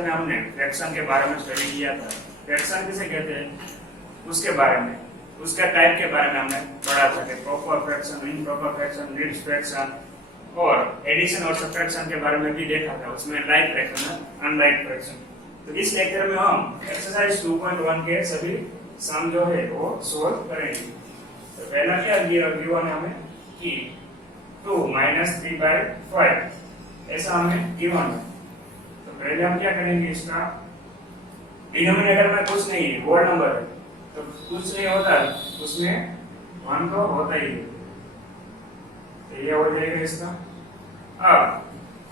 Lecture में हमने fraction के बारे में स्टडी किया था। फ्रैक्शन किसे कहते हैं, उसके बारे में, उसके टाइप के बारे में हमने पढ़ा था कि proper fraction, improper fraction, reduced fraction और एडिशन और सब्ट्रैक्शन के बारे में भी देखा था। उसमें लाइक फ्रैक्शन, अनलाइक फ्रैक्शन। तो इस लेक्चर में हम एक्सरसाइज 2.1 के सभी सम जो है वो सोल्व करेंगे। तो पहला क्या गिवन है हमें कि 2 - 3/5 ऐसा हमें गिवन है। तो पहले हम क्या करेंगे, इसका डिनोमिनेटर में कुछ नहीं है, होल नंबर है तो कुछ नहीं होता, उसमें 1 तो होता ही है। तो ये हो जाएगा इसका। अब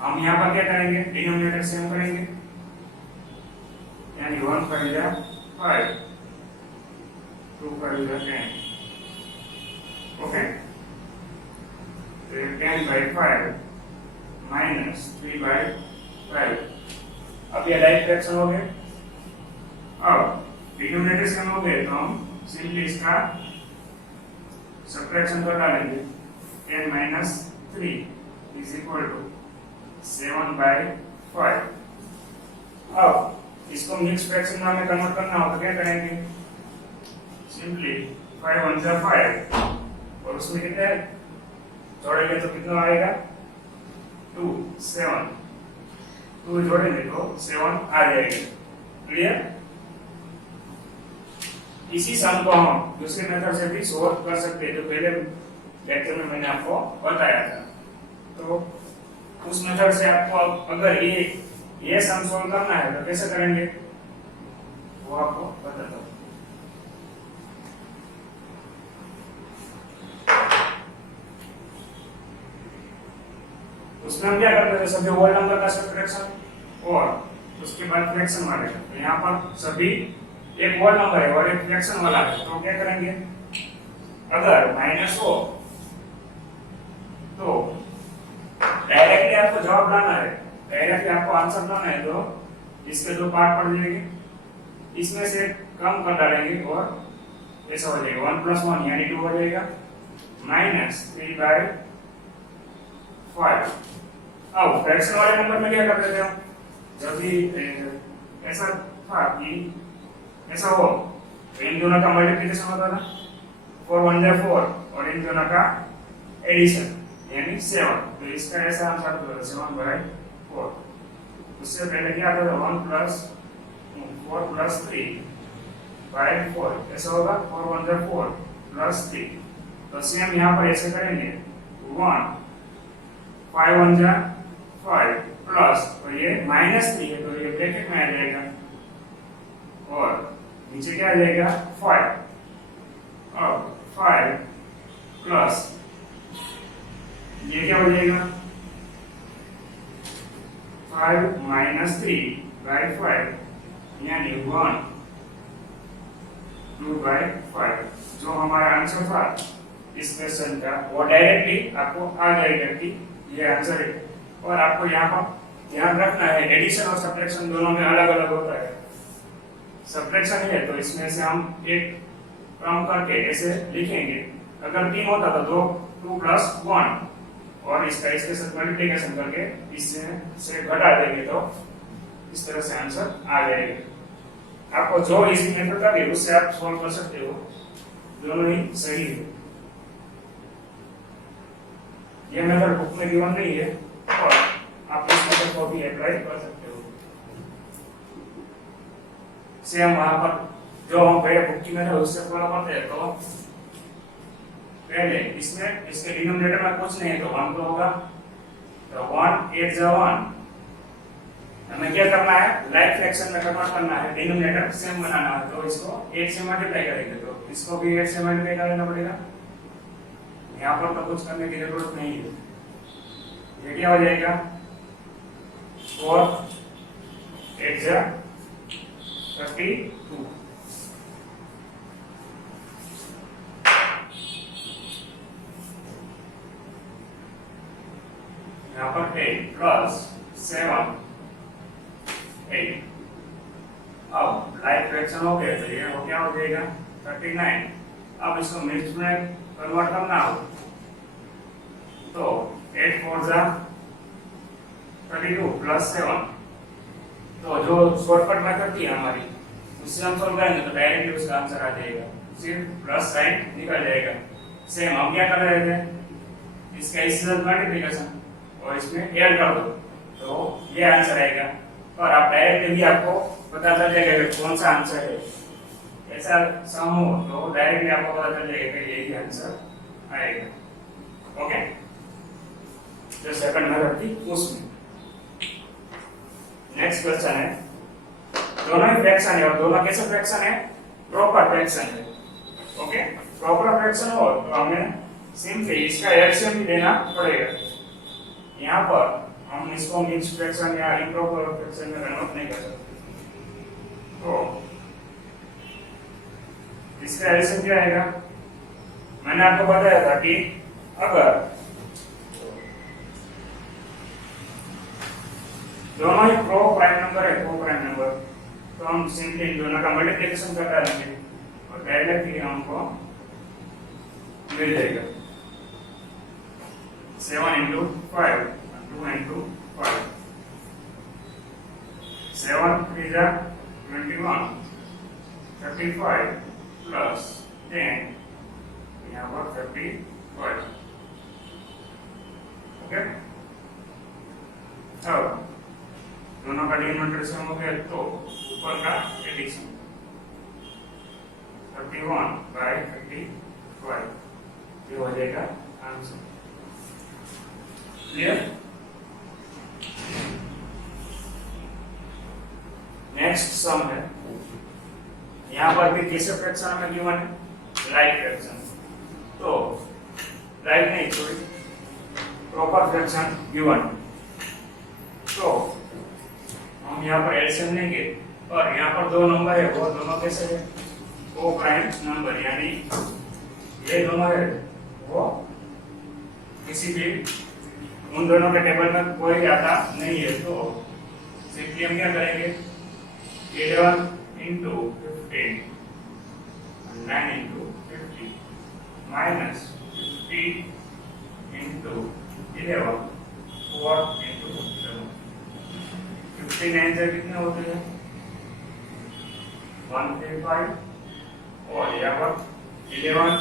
हम यहाँ पर क्या करेंगे, डिनोमिनेटर सेम करेंगे, यानी 1 5 2 10। ओके, तो 10/5 - 3/5। अब ये लाइक फ्रैक्शन हो गए। अब डिनोमिनेटर सेम हो गए तो हम सिंपली इसका सब्ट्रैक्शन कर डालेंगे। 10 - 3 = 7/5। अब इसको मिक्स फ्रैक्शन में हमें कन्वर्ट करना हो तो क्या करेंगे, सिंपली 5 1 जा 5 और उसमें कितने जोड़ेंगे तो कितना आएगा 2 7, 2 जोड़ेंगे तो 7 आ जाएगा। क्लियर। इसी सम को हम दूसरे मेथड से भी सोल्व कर सकते हैं, जो पहले लेक्चर में मैंने आपको बताया था। तो उस मेथड से आपको अगर ये सम सोल्व करना है तो कैसे करेंगे वो आपको बताता हूं। उसमें हम क्या करते थे, सभी होल नंबर का सब्ट्रैक्शन और उसके बाद फ्रैक्शन वाले का। तो यहाँ पर सभी एक होल नंबर है और एक फ्रैक्शन वाला है, तो क्या करेंगे, अगर माइनस हो तो डायरेक्टली आपको जवाब लाना है, डायरेक्टली आपको आंसर लाना है, तो इसके दो पार्ट पड़ जाएंगे, इसमें से कम कर डालेंगे और ऐसा हो जाएगा 1 + 1 यानी 2 हो जाएगा -3/5। अब फ्रैक्शन वाले नंबर में क्या करते थे हम, जब भी ऐसा था कि ऐसा हो तो इन दोनों का मल्टीप्लिकेशन होता था, 4 1 जा 4 और इन दोनों का एडिशन यानी 7। तो इसका ऐसा आंसर होगा 7/4। उससे पहले क्या था 1 + 4 + 3/4 ऐसा होगा 4 1 जा 4 + 3। तो सेम यहाँ पर ऐसे करेंगे 1 5 1 जा 5 प्लस, तो ये -3 है तो ये ब्रैकेट में आ जाएगा और नीचे क्या आ जाएगा 5। अब 5 प्लस ये क्या हो जाएगा 5 - 3/5 यानी 1 2/5। जो हमारा आंसर था इस क्वेश्चन का वो डायरेक्टली आपको आ जाएगा कि ये आंसर है। और आपको यहाँ पर ध्यान रखना है, एडिशन और सब्ट्रैक्शन दोनों में अलग अलग होता है। सब्ट्रैक्शन है तो इसमें से हम एक कम करके ऐसे लिखेंगे, अगर 3 होता तो 2 + 1 और इसका इसके साथ मल्टीप्लिकेशन करके इससे से घटा देंगे तो इस तरह से आंसर आ जाएगा। आपको जो इजी मेथड लगे उससे आप सॉल्व कर सकते हो, दोनों ही सही है। ये मेथड बुक में गिवन नहीं है और आप इस मेथड को भी अप्लाई कर सकते हो। सेम वहां पर जो हम पहले बुक की मेथड उससे फॉलो करते हैं, तो पहले इसमें इसके डिनोमिनेटर में कुछ नहीं है तो 1 तो होगा, तो 1 8 जा 1। हमें क्या करना है, लाइक फ्रैक्शन में कन्वर्ट करना है, डिनोमिनेटर सेम बनाना है, तो इसको 8 से मल्टीप्लाई करेंगे तो इसको भी 8 से मल्टीप्लाई करना पड़ेगा। यहाँ पर तो कुछ करने की जरूरत नहीं है। ये क्या हो जाएगा 4 8 जा 32। यहाँ पर 8 + 7 8। अब लाइक फ्रैक्शन हो गया तो ये हो क्या हो जाएगा 39। अब इसको मिक्स में कन्वर्ट करना हो तो 8 4 जा 32 + 7 तो जो शॉर्टकट मेथड थी हमारी उससे हम सॉल्व करेंगे तो डायरेक्टली उसका आंसर आ जाएगा, सिर्फ प्लस साइन निकल जाएगा। सेम हम क्या कर रहे थे, इसका इसके साथ मल्टीप्लिकेशन और इसमें ऐड कर दो तो ये आंसर आएगा। और आप डायरेक्टली आपको पता चल जाएगा कि कौन सा आंसर है, ऐसा सम हो तो डायरेक्टली आपको पता चल जाएगा कि यही आंसर आएगा। ओके, जो सेकंड मेथड थी उसमें। नेक्स्ट क्वेश्चन है, दोनों ही फ्रैक्शन है और दोनों कैसे फ्रैक्शन है, प्रॉपर फ्रैक्शन है। ओके, प्रॉपर फ्रैक्शन हो तो हमें सिंपली इसका एलसीएम भी लेना पड़ेगा। यहाँ पर हम इसको मिक्स्ड फ्रैक्शन या इम्प्रॉपर फ्रैक्शन में कन्वर्ट नहीं कर सकते, तो इसका एलसीएम क्या आएगा, मैंने आपको बताया था कि अगर दोनों ही प्रो प्राइम नंबर है, प्रो प्राइम नंबर, तो हम सिंपली इन दोनों का मल्टीप्लिकेशन कर डालेंगे और डायरेक्टली हमको मिल जाएगा 7 into 5 and 2 into 5, 7 3 जा 21, 35 plus 10 यहाँ पर 35। ओके, अब दोनों का डिनोमिनेटर सेम हो गया तो ऊपर का एडिशन 31 by 35 ये हो जाएगा आंसर। क्लियर? नेक्स्ट सम है, यहाँ पर भी कैसे फ्रैक्शन में गिवन है, राइट फ्रैक्शन, तो राइट नहीं सॉरी प्रॉपर फ्रैक्शन गिवन, तो हम यहाँ पर एलसीएम लेंगे और यहाँ पर दो नंबर है वो दोनों कैसे है, को प्राइम नंबर, यानी ये दोनों है वो किसी भी उन दोनों के टेबल में कोई आता नहीं है, तो सिंपली हम क्या करेंगे 11 into 15 9 into 50 minus 50 into 11 4 into 7, 59 से कितने होते हैं 135 और यहाँ पर 11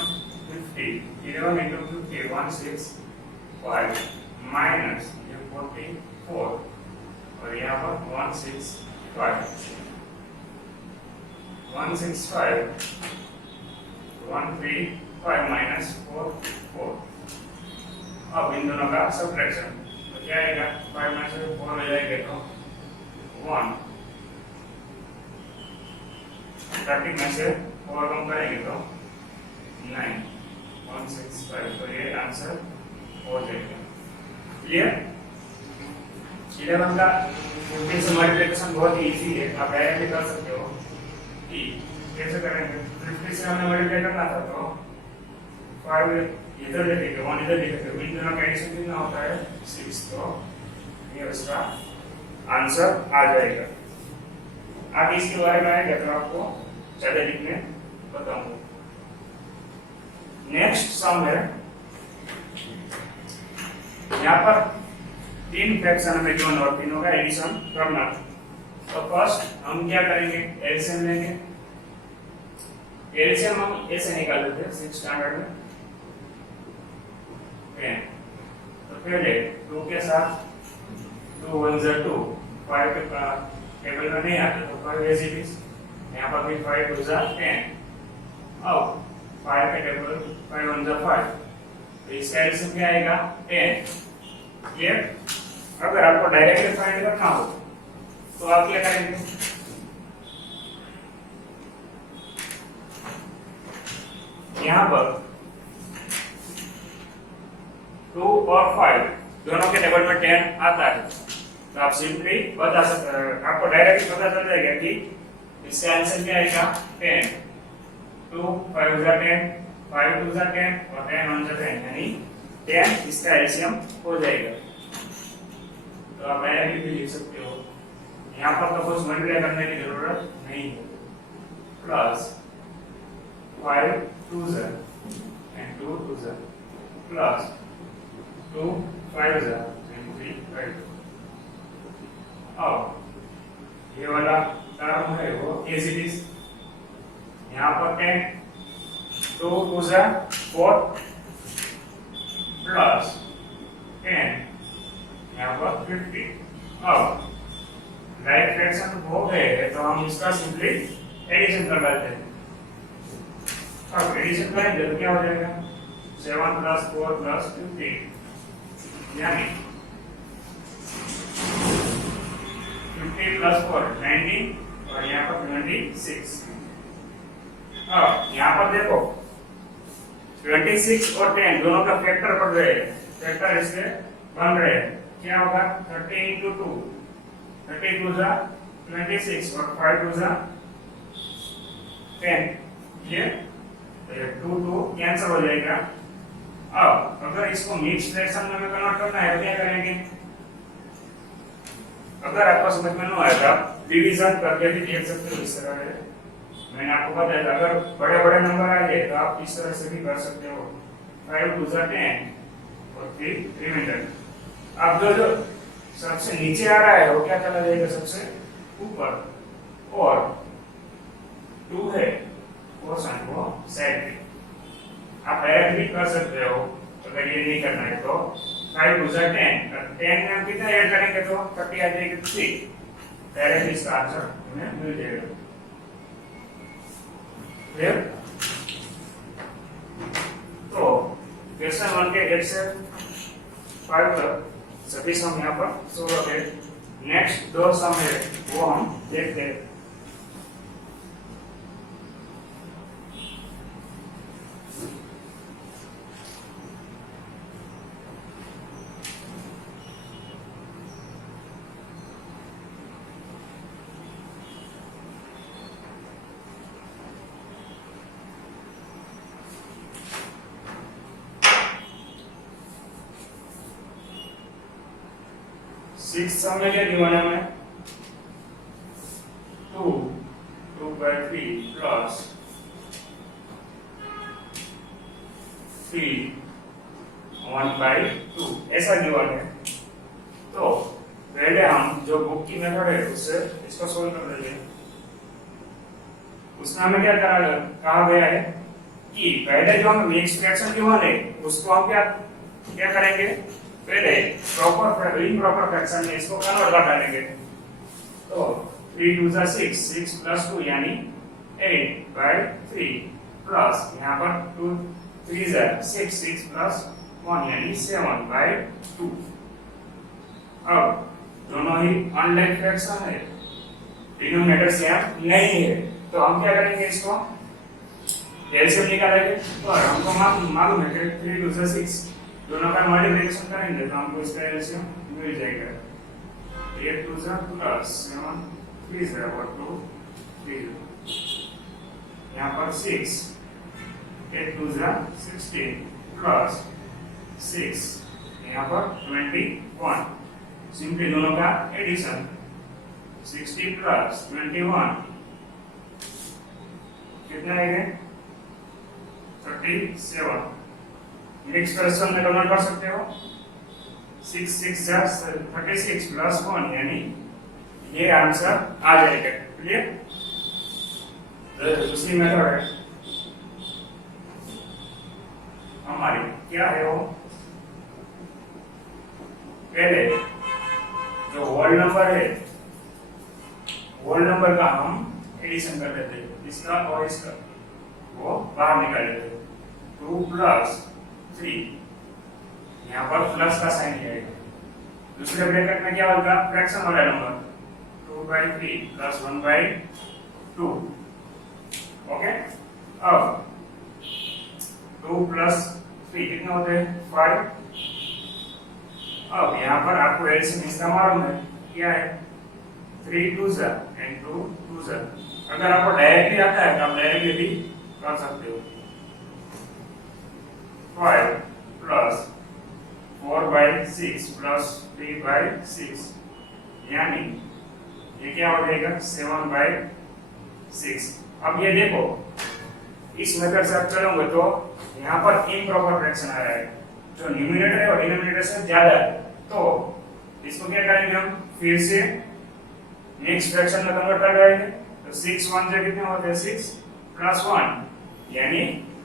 into 50 165 माइनस ये 44 और यहाँ पर 165 135 माइनस 4 अब इन दोनों का सब्ट्रैक्शन तो क्या आएगा 5 में से 4 हो जाएगा तो 1, 30 में से 4 कम करेंगे तो 9, 165, तो ये आंसर हो जाएगा। क्लियर? 11 का 15 से मल्टीप्लिकेशन बहुत इजी है, आप डायरेक्टली कर सकते हो कि कैसे करेंगे, 50 से हमें मल्टीप्लाई करना था तो 5 इधर लिखेंगे 1 इधर लिखेंगे, इन दोनों का एडिशन कितना होता है 6, तो ये उसका आंसर आ जाएगा। आगे इसके बारे में आएगा तो आपको ज्यादा लिखने बताऊंगा। नेक्स्ट सम है, यहाँ पर 3 फ्रैक्शन में गिवन और तीनों का एडिशन करना। तो फर्स्ट हम क्या करेंगे, एलसीएम लेंगे। एलसीएम हम ऐसे निकाल लेते हैं 6 स्टैंडर्ड में, तो पहले 2 के साथ 2 1 जा 2, 5 के टेबल में नहीं आते तो 5 एज इट इज, यहाँ पर भी 5 2 जा 10, अब 5 के टेबल 5 1 जा 5, तो इसका एलसीएम क्या आएगा 10। क्लियर? अगर आपको डायरेक्टली फाइंड करना हो तो आप क्या करेंगे, यहाँ पर 2 और 5 दोनों के टेबल में 10 आता है, तो आप सिंपली बता सकते, आपको डायरेक्टली पता चल जाएगा कि इसका आंसर क्या आएगा 10, 2 5 जा 10, 5 2 जा 10 और 10 1 जा 10, यानी 10 इसका एलसीएम हो जाएगा। तो आप डायरेक्टली भी लिख सकते हो, यहाँ पर तो कुछ मल्टीप्लाई करने की जरूरत नहीं है। प्लस 5 2 जा एंड 2 2 जा प्लस 2 5 जा एंड 3 5। अब ये वाला टर्म है वो एज इट इज, यहाँ पर 10 2 2 जा 4 प्लस 10 यहाँ पर 50। अब राइट फ्रैक्शन हो गए तो हम इसका सिंपली एडिशन कर लेते हैं। अब एडिशन करेंगे तो क्या हो जाएगा 7 प्लस 4 प्लस 50 यानी 50 प्लस 4 90 और यहाँ पर 26। अब यहाँ पर देखो 26 और 10 दोनों का फैक्टर पड़ रहे हैं, फैक्टर इससे बन रहे हैं, क्या होगा 30 into 2 30 2 जा 26 और 5 2 जा 10, ये 2 2 कैंसिल हो जाएगा। अब अगर इसको मिक्स फ्रैक्शन में कन्वर्ट करना है तो क्या करेंगे, अगर आपको समझ में न आएगा डिवीजन करके भी देख सकते हो। इस तरह है, मैंने आपको बताया था अगर बड़े बड़े नंबर आ जाए तो आप इस तरह से भी कर सकते हो 5 2 जा 10 और 3 रिमाइंडर। अब जो सबसे नीचे आ रहा है वो क्या चला जाएगा सबसे ऊपर, और 2 है पोर्शन को साइड पे। आप डायरेक्ट भी कर सकते हो अगर ये नहीं करना है तो 5 2 जा 10 और 10 में हम कितना ऐड करेंगे तो 30 आ जाएगी 3, डायरेक्ट इसका आंसर हमें मिल जाएगा। क्लियर? तो क्वेश्चन 1 के 1 से 5 तक सभी सम यहाँ पर सोल्व है। नेक्स्ट दो सम है वो हम देखते हैं। सिक्स सम में क्या गिवन है हमें 2 2 by 3 प्लस 3 1 by 2 ऐसा गिवन है। तो पहले हम जो बुक की मेथड है उससे इसको सोल्व कर लेते हैं। उसमें हमें क्या कहा गया है कि पहले जो हम मिक्स फ्रैक्शन गिवन है उसको हम क्या क्या करेंगे, पहले प्रॉपर इम्प्रॉपर फ्रैक्शन में इसको कन्वर्ट कर डालेंगे। तो 3 2 जा 6 6 प्लस 2 यानी 8 by 3 प्लस यहाँ पर 2 3 जा 6 6 प्लस 1 यानी 7 by 2। अब दोनों ही अनलाइक फ्रैक्शन है, डिनोमिनेटर सेम नहीं है, तो हम क्या करेंगे इसको एलसीएम निकालेंगे। तो हमको मालूम है कि 3 2 जा 6 दोनों का मल्टीप्लिकेशन करेंगे तो हमको इसका एलसीएम मिल जाएगा 8 2 जा प्लस 7 3 जा और 2 3 यहाँ पर 6 8 2 जा 16 प्लस 6 यहाँ पर 21, सिंपली दोनों का एडिशन 60 प्लस 21 कितना आएगा 37। मिक्स फ्रैक्शन में कन्वर्ट कर सकते हो 6 6 जा 36 प्लस 1 यानी ये आंसर आ जाएगा। क्लियर? दूसरी मेथड है हमारी, क्या है वो, पहले जो होल नंबर है होल नंबर का हम एडिशन कर लेते हैं, इसका और इसका वो बाहर निकाल लेते हैं। 2 प्लस 3 यहाँ पर प्लस का साइन आएगा। दूसरे ब्रैकेट में क्या होगा फ्रैक्शन वाला number 2 by 3 plus 1 by 2। Okay, अब 2 प्लस 3 कितना होते हैं 5। अब यहाँ पर आपको एलसीएम इसका मालूम है क्या है 3 2 जा एंड 2 2 जा। अगर आपको डायरेक्टली आता है तो आप डायरेक्टली भी कर सकते हो। 5 प्लस 4 by 6 प्लस 3 by 6 यानी ये क्या हो जाएगा 7 by 6। अब ये देखो इस मेथड से आप चलोगे तो यहाँ पर इम्प्रॉपर फ्रैक्शन आ रहा है, जो न्यूमरेटर है और डिनोमिनेटर से ज्यादा है, तो इसको क्या करेंगे हम फिर से नेक्स्ट फ्रैक्शन में कन्वर्ट कर जाएंगे तो 6 1 से कितने होते हैं 6 प्लस 1 यानी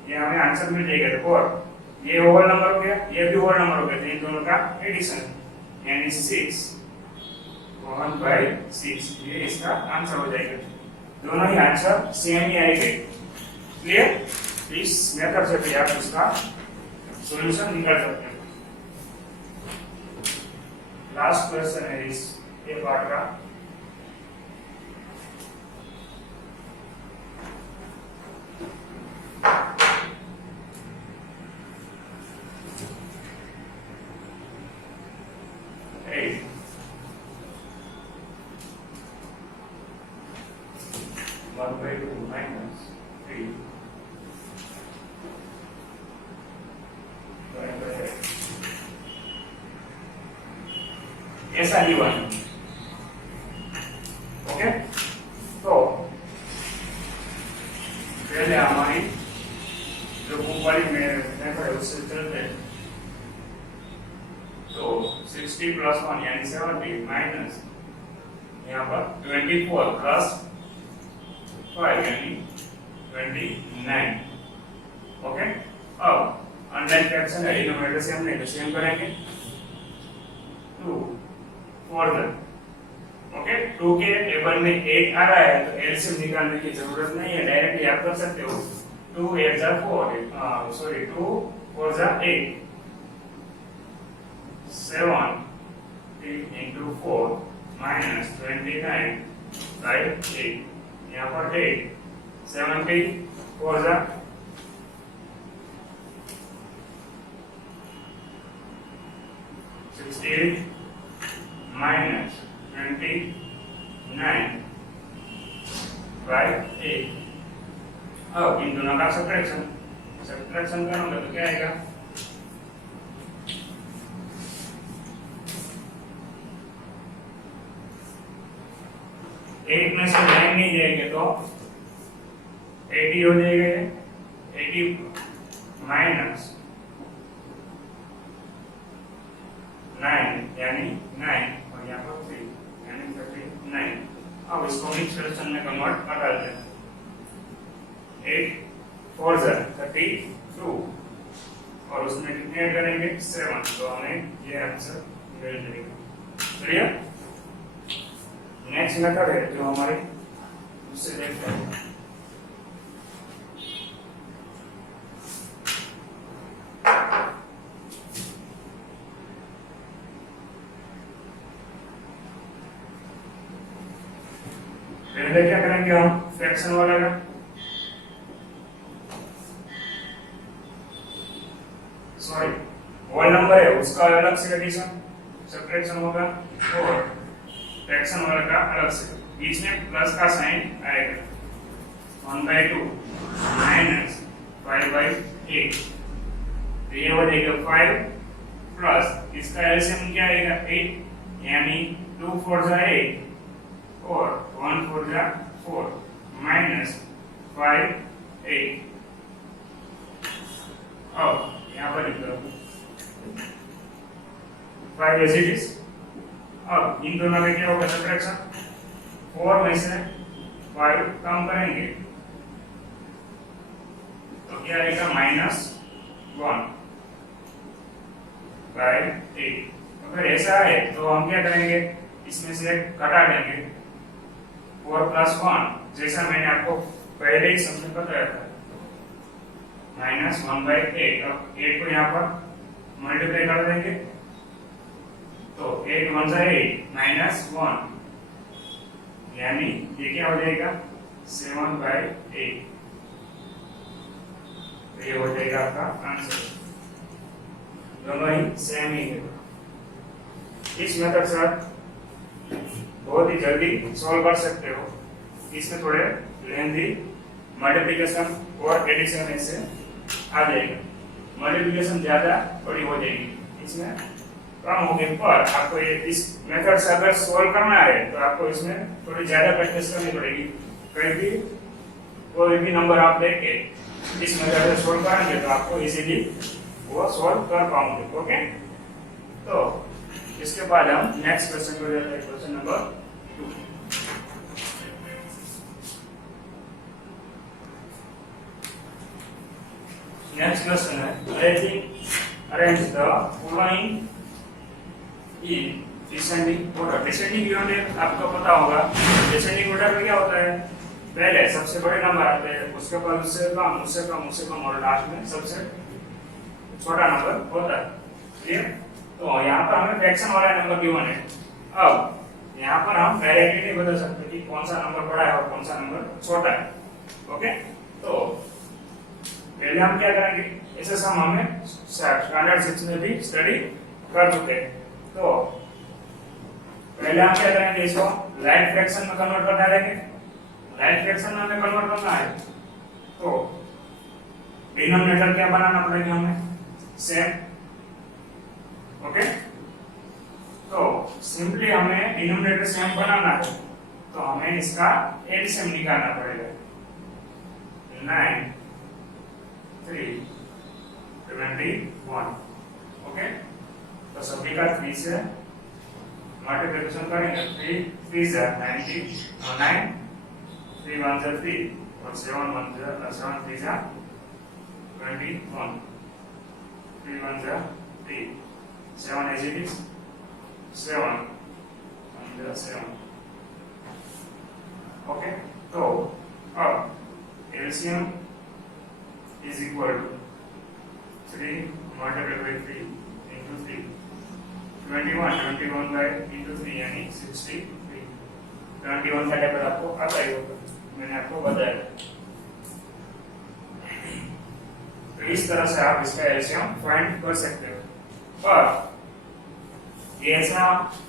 ये हमें आंसर मिल जाएगा 4 ये होल नंबर हो गया ये भी होल नंबर हो गया तो इन दोनों का एडिशन यानी 6 1/6 ये इसका आंसर हो जाएगा दोनों ही आंसर सेम ही आएंगे क्लियर इस मेथड से भी आप इसका सॉल्यूशन निकाल सकते हैं लास्ट क्वेश्चन है इस ये पार्ट का ऐसा ही वन ओके तो पहले हमारी जो बुक वाली मेथड है उससे चलते हैं तो 60 प्लस 1 यानी 70 माइनस यहाँ पर 24 प्लस 5 यानी 29 ओके अब अनलाइन फ्रैक्शन है डिनोमिनेटर से हमने तो सेम करेंगे 2 फर्दर ओके 2 के टेबल में 8 आ रहा है तो एलसीएम निकालने की जरूरत नहीं है डायरेक्टली आप कर सकते हो 2 8 जा 4 सॉरी 2 4 जा 8 7 into 4 minus 29 by 8 यहाँ पर 8 70 4 जा 68 minus 29 by 8 अब इन दोनों का सब्ट्रैक्शन करूंगा तो क्या आएगा एट में से 9 नहीं जाएंगे तो 80 हो जाएगा 80 माइनस 9 यानी 9 और यहाँ पर 3 यानी 39 अब इसको मिक्स फ्रैक्शन में कन्वर्ट कर देते हैं 8 4 जा 32 और उसमें कितने ऐड करेंगे 7 तो हमें ये आंसर मिल जाएगा क्लियर नेक्स्ट मेथड है जो हमारे उससे देखते हैं पहले क्या करेंगे हम फ्रैक्शन वाला का सॉरी होल नंबर है उसका अलग से एडिशन सब्ट्रैक्शन होगा और फ्रैक्शन वाला का अलग से बीच में प्लस का साइन आएगा 1/2 माइनस 5/8 तो ये हो जाएगा 5 प्लस इसका एलसीएम क्या आएगा 8 यानी 2 4 जा 8 और 1 4 जा 4 माइनस 5 8 अब यहाँ पर लिख दो 5 एज इट इज अब इन दोनों में क्या होगा सब्ट्रैक्शन 4 में से 5 कम करेंगे तो क्या आएगा -1/8 अगर ऐसा है तो हम क्या करेंगे इसमें से घटा देंगे 4 + 1 जैसा मैंने आपको पहले ही समझ बताया था -1/8 अब 8 को यहाँ पर मल्टीप्लाई कर देंगे तो 8 1 जा 8 -1 यानी ये क्या हो जाएगा 7/8 तो ये हो जाएगा आपका आंसर दोनों ही सेम ही है इस मेथड से आप बहुत ही जल्दी सॉल्व कर सकते हो इसमें थोड़े लेंथी मल्टीप्लिकेशन और एडिशन ऐसे आ जाएगा मल्टीप्लिकेशन ज्यादा बड़ी हो जाएगी इसमें कम होने पर आपको ये इस मेथड से अगर सॉल्व करना है तो आपको इसमें थोड़ी ज्यादा प्रैक्टिस करनी पड़ेगी कहीं भी कोई भी नंबर आप लेके इस मेथड से सॉल्व करेंगे तो आपको इजीली वो सॉल्व कर पाओगे ओके तो इसके बाद हम नेक्स्ट क्वेश्चन को जाते हैं क्वेश्चन नंबर 2 नेक्स्ट क्वेश्चन है arrange the following in descending order. Descending order आपको पता होगा, डिसेंडिंग ऑर्डर में क्या होता है, पहले सबसे बड़े नंबर आते हैं, उसके बाद उससे कम उससे कम उससे कम और लास्ट में सबसे छोटा नंबर होता है। क्लियर? तो यहाँ पर हमें फ्रैक्शन वाला नंबर गिवन है। अब यहाँ पर हम डायरेक्टली नहीं बता सकते कि कौन सा नंबर बड़ा है और कौन सा नंबर छोटा है। ओके, तो पहले हम क्या करेंगे, ऐसे सम हमें स्टैंडर्ड 6 में भी स्टडी कर चुके हैं। तो पहले हम क्या करेंगे, इसको लाइट फ्रैक्शन में कन्वर्ट कर डालेंगे। लाइट फ्रैक्शन में हमें कन्वर्ट करना है तो डिनोमिनेटर क्या बनाना पड़ेगा हमें, सेम। ओके, तो सिंपली हमें डिनोमिनेटर सेम बनाना है तो हमें इसका एलसीएम निकालना पड़ेगा। 9 3 21। ओके, तो सभी का 3 से मल्टीप्लिकेशन करेंगे। 3 3 जा 90 9 3 1 जा 3 और 7 1 जा 7 3 जा 21 3 1 जा 3 7 as it is 7 and 7। Okay, तो अब LCM is equal to 3 multiplied by 3 into 3 21 by into 3 यानी 63। 21 का टेबल आपको आता ही होगा, मैंने आपको बताया। तो इस तरह से आप इसका एलसीएम फाइंड कर सकते हो। पर ये ऐसा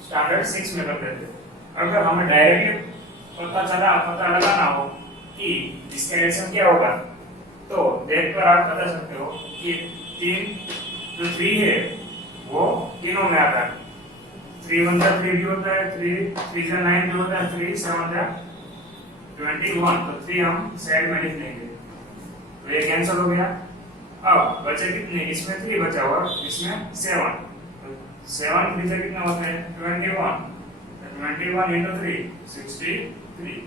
स्टैंडर्ड 6 में करते थे। अगर हमें डायरेक्टली पता लगाना हो कि इसका एलसीएम क्या होगा, तो देखकर आप बता सकते हो कि 3 जो 3 है वो तीनों में आता है। 3 1 जा 3 भी होता है, 3 3 जा 9 भी होता है, 3 7 जा 21। तो 3 हम साइड में लिख देंगे तो ये कैंसिल हो गया। अब बचे कितने, इसमें 3 बचा हुआ, इसमें 7। 7 3 कितना होता है 21। 21 into 3 63।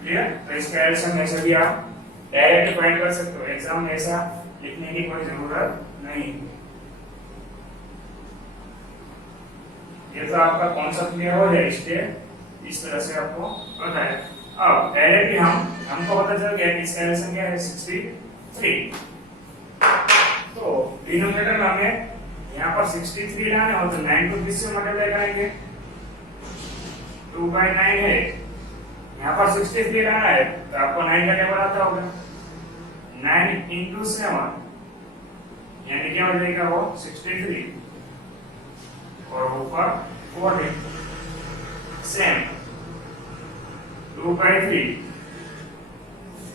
क्लियर? तो इसका एलसीएम ऐसे भी आप डायरेक्ट फाइंड कर सकते हो, एग्जाम में ऐसा लिखने की कोई जरूरत नहीं। ये तो आपका कॉन्सेप्ट क्लियर हो जाए, इसके इस तरह से आपको पता है। अब डायरेक्टली हमको पता चल गया कि इसका एलसीएम क्या है 63। तो डिनोमिनेटर में हमें यहाँ पर 63 लाना हो तो 9 को किससे मल्टीप्लाई करेंगे, 2 by 9 है। यहाँ पर 63 लाना है तो आपको 9 का टेबल आता होगा, 9 into 7 यानी क्या हो जाएगा वो 63 और ऊपर 40। सेम 2 by 3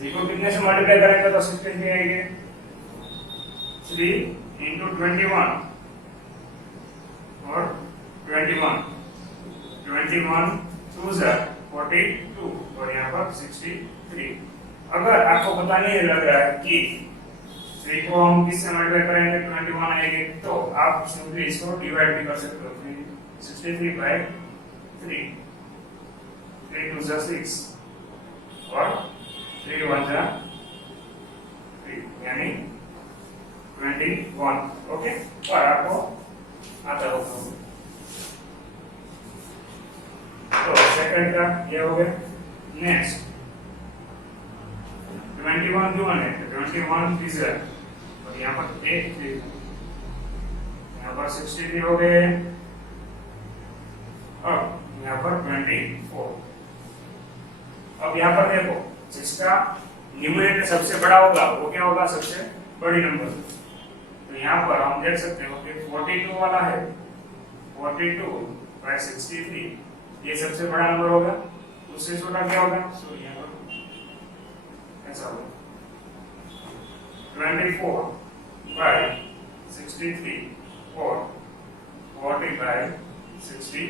देखो कितने से मल्टीप्लाई करेंगे तो 63 आएंगे। 3 into 21 और 21 2 जा 42 और यहाँ पर 63। अगर आपको पता नहीं लग रहा है कि 3 को हम किससे मल्टीप्लाई करेंगे 21 आएंगे, तो आप सिंपली इसको डिवाइड भी कर सकते हो। 63 by 3 3 2 जा 6 और 3 1 जा 3 यानी 21। ओके, और आपको आता होगा। तो सेकंड का ये हो गया। नेक्स्ट 21 जो है 21 तीसरा और यहाँ पर 8 यहाँ पर 63 हो गए। अब यहाँ पर 24। अब यहाँ पर देखो जिसका न्यूमरेटर सबसे बड़ा होगा वो क्या होगा, सबसे बड़ी नंबर। तो यहाँ पर हम देख सकते हो कि 42 वाला है, 42 by 63 ये सबसे बड़ा नंबर होगा। उससे छोटा क्या होगा, सो यहाँ पर ऐसा होगा 24 by 63 और 40 by 63।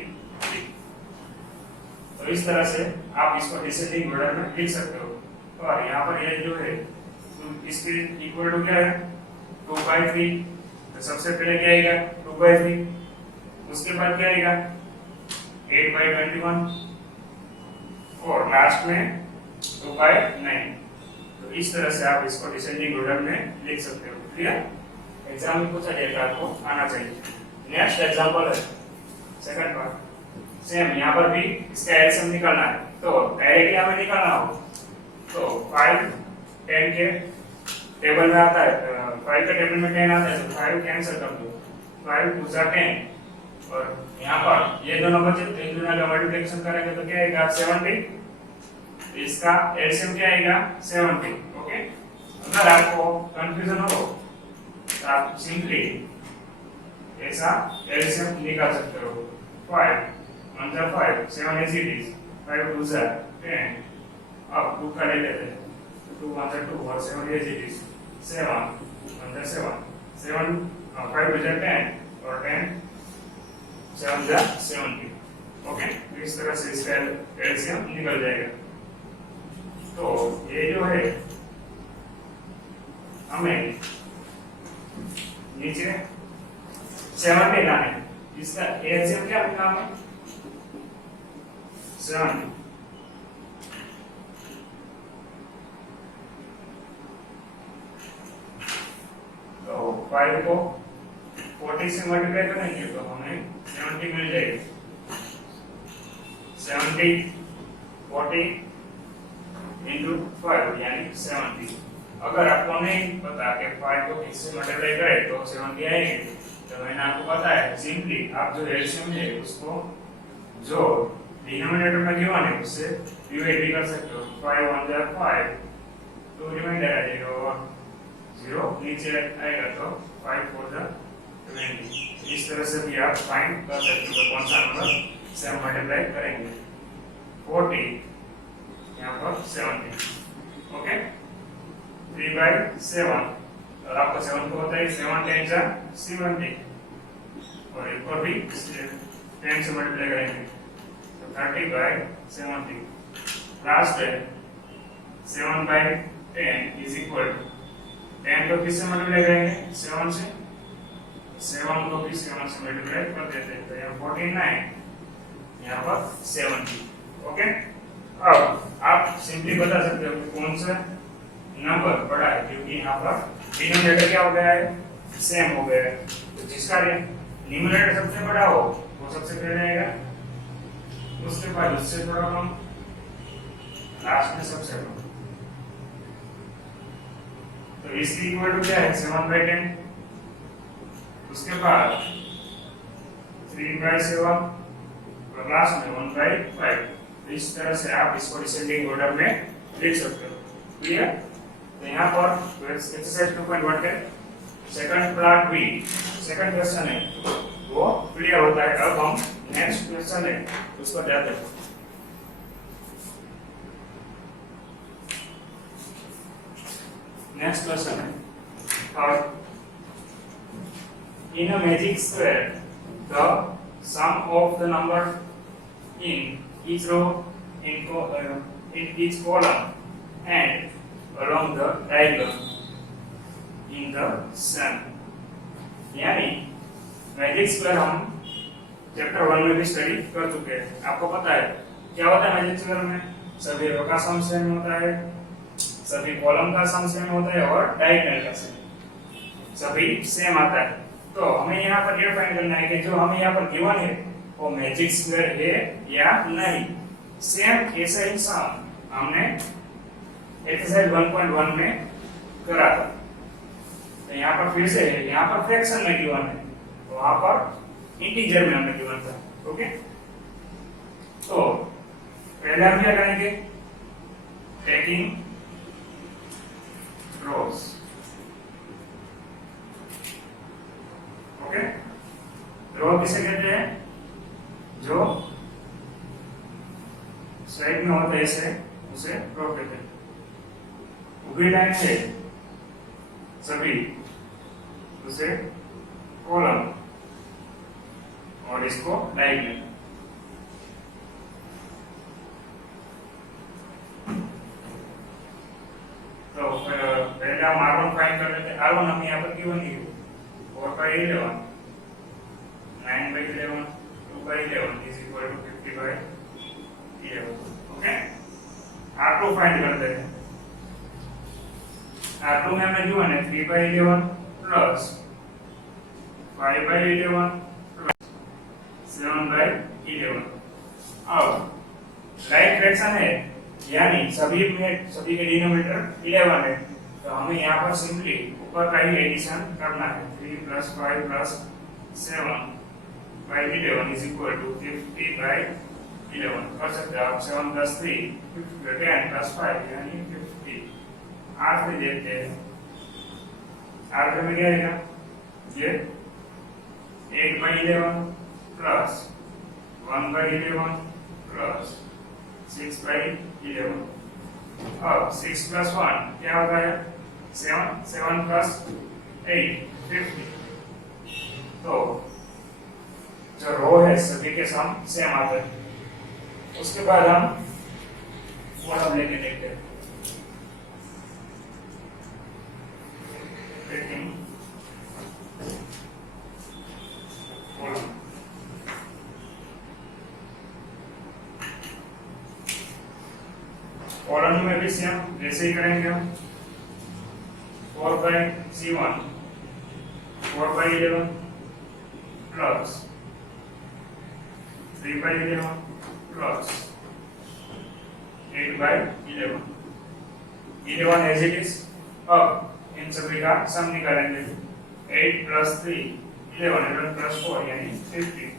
तो इस तरह से आप इसको डिसेंडिंग ऑर्डर में लिख सकते हो। और यहाँ पर ये जो है तो इसके इक्वल टू क्या है 2 by 3। तो सबसे पहले क्या आएगा 2 by 3, उसके बाद क्या आएगा 8 by 21 और लास्ट में 2 by 9। तो इस तरह से आप इसको डिसेंडिंग ऑर्डर में लिख सकते हो। क्लियर? एग्जाम में पूछा जाएगा, आपको आना चाहिए। नेक्स्ट एग्जांपल है सेकंड पार्ट। सेम यहाँ पर भी इसका एलसीएम निकालना है, तो डायरेक्टली हमें निकालना हो तो 5 10 के टेबल में आता है, 5 के टेबल में 10 आता है, तो 5 कैंसिल कर दो, 5 2 जा 10, और यहाँ पर ये दोनों बचे तो इन दोनों का मल्टीप्लिकेशन करेंगे तो क्या आएगा 70, इसका एलसीएम क्या आएगा 70। ओके, अगर आपको कंफ्यूजन हो तो आप सिंपली ऐसा एलसीएम निकाल सकते हो। 5 1 जा 5, 7 एज इट इज, 5 2 जा 10, अब 2 का ले लेते हैं, 2 1 जा 2 और 7 एज इट इज, 7 1 जा 7, 7 5 2 जा 10 और 10 7 जा 70। ओके, तो इस तरह से इसका एलसीएम निकल जाएगा। तो ये जो है हमें नीचे 70 लाने, इसका एलसीएम क्या निकालना है 70। तो 5 को 40 से मल्टीप्लाई करेंगे तो हमें 70 मिल जाएगी। 70 40 इंटू 5 यानी 70। अगर आपको नहीं पता कि 5 को किससे मल्टीप्लाई करें तो 70 आएंगे, तो मैंने आपको बताया सिंपली आप जो एलसीएम है उसको जो डिनोमिनेटर में गिवन है उससे डिवाइड भी कर सकते हो। 5 1 जा 5, 2 रिमाइंडर आ जाएगा और 0 नीचे आएगा तो 5 4 जा 20। इस तरह से भी आप फाइंड कर सकते हो कौन सा नंबर से हम मल्टीप्लाई करेंगे। 40 यहाँ पर 70। ओके, 3/7 और आपको 7 को होता है 7 10 जा 70 और एक और भी 10 से मल्टीप्लाई करेंगे तो 30/70। लास्ट है 7/10 इज इक्वल टू 10 को किससे मल्टीप्लाई करेंगे 7 से, 7 को भी 7 से मल्टीप्लाई कर देते हैं तो यहाँ 49 यहाँ पर 70। ओके, अब आप सिंपली बता सकते हो कि कौन सा नंबर बड़ा है, क्योंकि यहाँ पर डिनोमिनेटर क्या हो गया है सेम हो गया है, तो जिसका न्यूमरेटर सबसे बड़ा हो वो सबसे पहले आएगा, उसके बाद उससे थोड़ा कम, लास्ट में सबसे कम। तो इसकी इक्वल टू क्या है 7/10, उसके बाद 3/7 और लास्ट में 1/5। इस तरह से आप इसको डिसेंडिंग ऑर्डर में लिख सकते हो। क्लियर? तो यहाँ पर एक्सरसाइज 2.1 के सेकंड पार्ट भी सेकंड क्वेश्चन है वो क्लियर होता है। अब हम नेक्स्ट क्वेश्चन है उसको जाते हैं। नेक्स्ट क्वेश्चन है और in a magic square the sum of the number in each row in each column and along the diagonal in the sum। यानी मैजिक स्क्वायर हम चैप्टर 1 में भी स्टडी कर चुके हैं। आपको पता है क्या होता है मैजिक स्क्वायर में, सभी रो का सम सेम होता है, सभी कॉलम का सम सेम होता है और डायगोनल का सभी सेम आता है। तो हमें यहाँ पर ये फाइंड करना है कि जो हमें यहाँ पर गिवन है वो मैजिक स्क्वायर है या नहीं। सेम ऐसा ही सम हमने एक्सरसाइज 1.1 में करा था। तो यहाँ पर फिर से है, यहाँ पर फ्रैक्शन में गिवन है, वहां पर इंटीजर में हमने गिवन था। ओके, तो पहले हम क्या करेंगे टेकिंग रोज। ओके, रो किसे कहते हैं जो साइड में होता है ऐसे, उसे रो कहते हैं। उभी लाइन है सभी उसे कॉलम और इसको डायगोनल। तो पहले हम R1 फाइंड कर लेते हैं। R1 हमें यहाँ पर गिवन है 4/11, 9/11, 2/11 is equal to 50/11। Okay, R2 find करते हैं। R2 में हमें गिवन है 3/11 प्लस 5/11 प्लस 7/11। अब राइट फ्रैक्शन है यानी सभी के डिनोमिनेटर 11 है, तो हमें यहाँ पर सिंपली ऊपर का ही एडिशन करना है। 3 + 5 + 7/11 = 50/11 कर सकते हो आप। 7 + 3 10 + 5 यानी 50। R3 देखते हैं। R3 में क्या आएगा? ये 8/11 प्लस 1/11 प्लस 6/11। अब 6 + 1 क्या होता है? 7 7 + 8 50। तो जो रो है सभी के सम सेम आते हैं। उसके बाद हम कॉलम लेके देखते हैं। कॉलम में भी सेम जैसे ही करेंगे हम। 4/C1 4/11 plus 3/11 plus 8/11 11 as it is. अब इन सभी का सम निकालेंगे। 8 + 3 11 11 + 4 यानी 50।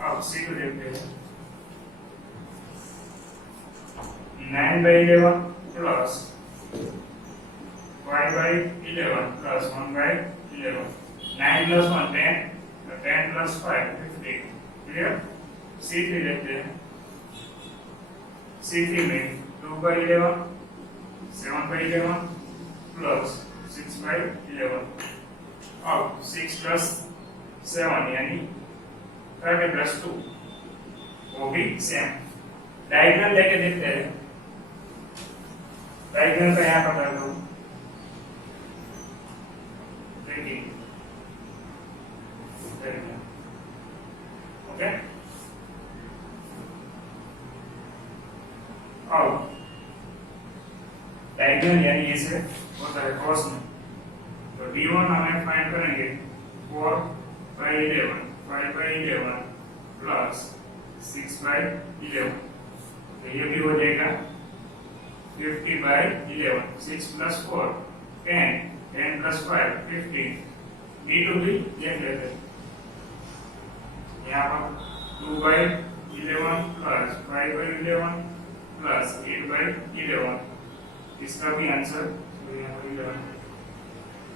अब C2 देखते हैं। 9/11 प्लस 5/11 प्लस 1/11। 9 + 1 10 10 + 5 50। क्लियर? C3 देखते हैं। C3 में 2/11 7/11 प्लस 6/11। अब 6 + 7 यानी 30 + 2 वो भी सेम। डायगोनल लेके देखते हैं। डायगोनल का यहाँ पर डाल दो। देखिए ओके। अब डायगोनल यानी ऐसे होता है क्रॉस में। तो D1 हमें फाइंड करेंगे। 4/11 5/11 प्लस 6/11। तो ये भी हो जाएगा 50/11। 6 + 4 10 10 + 5 15। D2 भी देख लेते हैं। यहाँ पर 2/11 प्लस 5/11 प्लस 8/11। इसका भी आंसर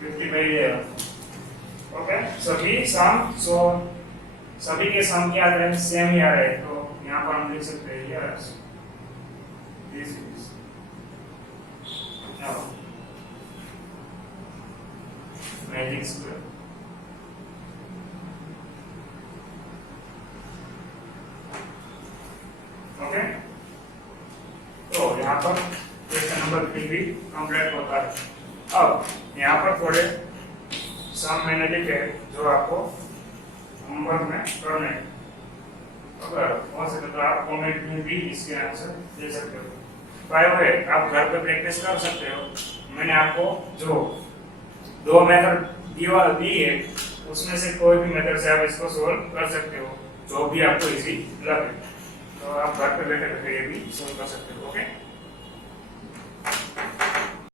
50/11। ओके। सभी सम सभी के सम क्या आ रहे हैं? सेम ही आ रहे हैं। तो यहाँ पर हम लिख सकते हैं yes this is now magic square. Okay. तो यहाँ पर क्वेश्चन नंबर 3 भी कंप्लीट होता है। अब यहाँ पर थोड़े सम मैंने लिखे जो आपको होमवर्क में करने हैं। अगर हो सके तो आप कमेंट में भी इसके आंसर दे सकते हो। बाय द वे आप घर पे प्रैक्टिस कर सकते हो। मैंने आपको जो 2 मेथड दी है उसमें से कोई भी मेथड से आप इसको सोल्व कर सकते हो जो भी आपको इजी लगे। तो आप घर पे बैठे बैठे ये भी सोल्व कर सकते हो। ओके।